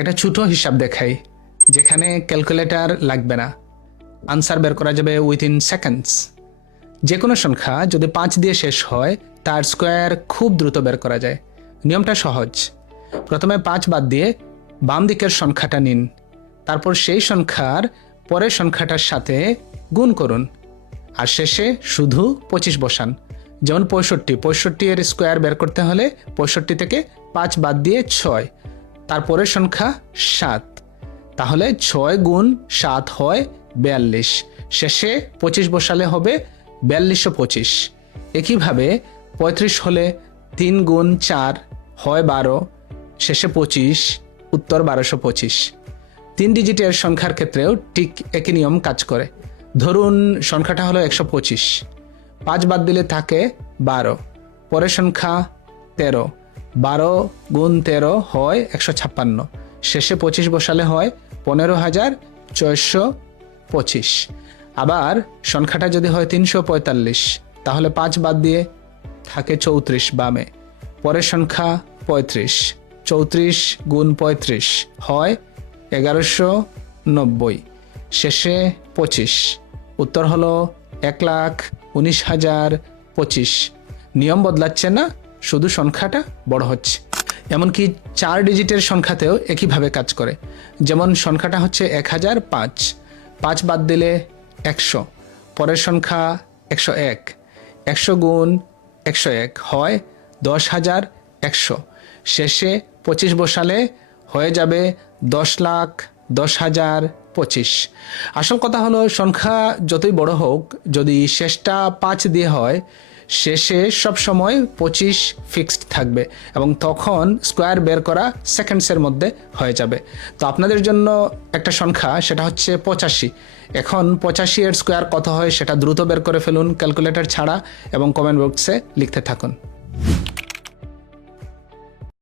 একটা ছোট হিসাব দেখাই, যেখানে ক্যালকুলেটর লাগবে না, আনসার বের করা যাবে উইথিন সেকেন্ডস। যে কোনো সংখ্যা যদি 5 দিয়ে শেষ হয় তার স্কোয়ার খুব দ্রুত বের করা যায়। নিয়মটা সহজ। প্রথমে 5 বাদ দিয়ে বাম দিকের সংখ্যাটা নিন, তারপর সেই সংখ্যার পরের সংখ্যাটার সাথে গুণ করুন, আর শেষে শুধু 25 বসান। যেমন 65 এর স্কোয়ার বের করতে হলে 65 থেকে 5 বাদ দিয়ে 6, তারপরের সংখ্যা 7, তাহলে 6 গুণ 7 হয় 42, শেষে 25 বসালে হবে 4225। একইভাবে 35 হলে 3 গুণ 4 হয় 12, শেষে 25, উত্তর 1225। 3 ডিজিটের সংখ্যার ক্ষেত্রেও ঠিক একই নিয়ম কাজ করে। ধরুন সংখ্যাটা হলো 125, 5 বাদ দিলে থাকে 12, পরের সংখ্যা 13, 12 গুণ 13 হয় 156, শেষে 25 বসালে হয় 15425। আবার সংখ্যাটা যদি হয় 345, তাহলে 5 বাদ দিয়ে থাকে 34 বামে, পরের সংখ্যা 35, 34 গুণ 35 হয় 1190, শেষে 25, উত্তর হলো 1,19,025। নিয়ম বদলাচ্ছে না, শুধু সংখ্যাটা বড় হচ্ছে। এমনকি 4 ডিজিটের সংখ্যাতেও একইভাবে কাজ করে। যেমন সংখ্যাটা হচ্ছে 1005, 5 বাদ দিলে 100, পরের সংখ্যা 101, 100 গুণ 101 হয় 10,100, শেষে 25 বসালে হয়ে যাবে 10,10,025। আসল কথা হলো সংখ্যা যতই বড় হোক, যদি শেষটা 5 দিয়ে হয়, শেষে সবসময় 25 ফিক্সড থাকবে এবং তখন স্কোয়ার বের করা সেকেন্ডসের মধ্যে হয়ে যাবে। তো আপনাদের জন্য একটা সংখ্যা, সেটা হচ্ছে 85। এখন 85 এর স্কোয়ার কত হয় সেটা দ্রুত বের করে ফেলুন ক্যালকুলেটর ছাড়া এবং কমেন্ট বক্সে লিখতে থাকুন।